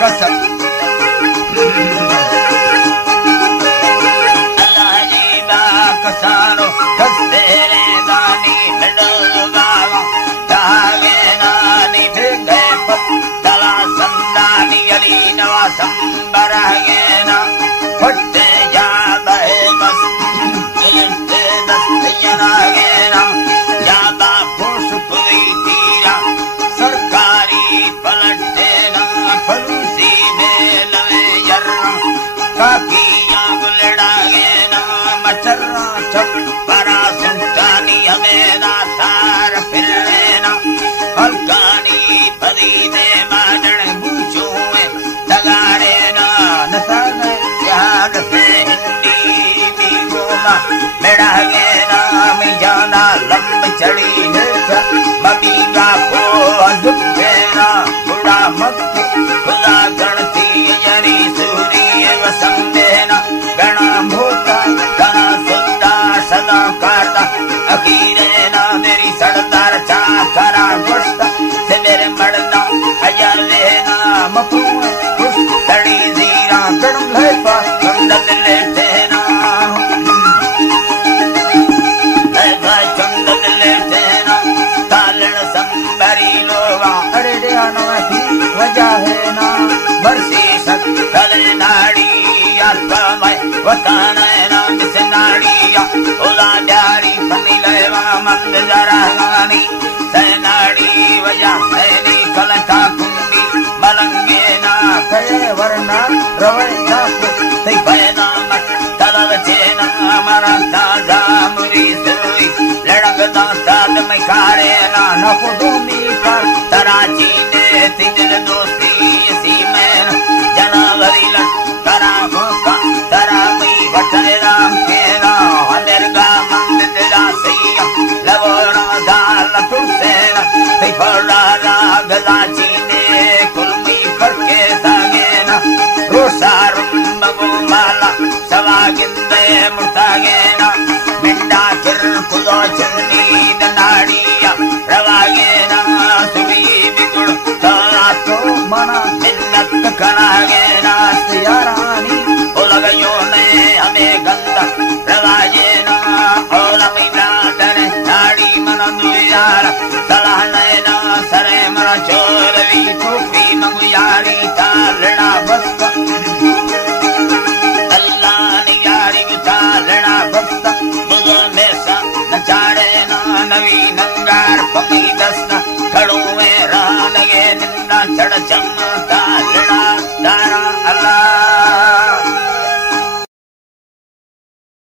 कसम अल्लाह जी बा कसानो कस्तेरे दानी नडलवावा तागे नानी भिगे पत्तला संदानी अली नवा संबरगे ना फट्टे जा बहे बस इल्ते दस्तयना गे ना या बा फुस पुई तीरा सरकारी पलटे ना फलूसी मेलवे यर्रा काकिया गुलड़ा गे ना मचर्रा चप परा सुल्तानी हमें तार फिरने ना हल्कानी पदी दे माजन बूचुए तगारे ना नसाने याद पे हिंदी भी गोला मेरा गे ना मैं जाना लंब चढ़ी है मबीगा को दुखे ना बुढ़ा मक्के खुदा गणती यरी सूरी वसंदे ना गणा भूता गणा सुद्धा सदा काटा अकीरे ना मेरी सरदार चाकरा गुस्ता से मेरे मर्दा अजर लेना मफूम खुश तड़ी जीरा गणम है पास चंदत लेते ना चंदत लेते ना तालन संबरी लोगा अरे डियाना थी वजह है ना बरसी सकल नाड़ी आत्मा वतन ना मिस नाड़िया उला जारी बनी लेवा मंद जरा गानी सैनाड़ी वजह सैनी कलका कुंडी मलंगे ना कहे वरना रवै ना ते पैना मत तरल चेना हमारा ताजा मुरी सोई लड़क दा साथ में खारे ना नफुदूमी कर तराची ने तिजल दोस्ती इसी में जनवरी लट करा भूखा तरा मई वठने राम के ना हनेरगा मंद दिला सैया लवोना दाल तुसेना ते फड़ा राग लाची ने कुलमी करके सागे ना रोसारुम बबुमाला सवागिंदे मुर्तागे ना मिंडा किर कुदो चन्नी नाड़िया रवागे ना सुवी बिगुड़ ताला तो मना मिन्नत करागे ना सियारानी उलगयो ने हमें गंदा रवागे ना ओला मिना दरे नाड़ी मना दुयारा सलाह लेना सरे मरा चोरवी टोपी मंगु यारी तालना बस्ता अल्लाह ने यारी तालना बस्ता बुज़ में सा नचारे ना नवी नंगार पमी दस्ता खड़ो में रान गे निंदा चढ़ चम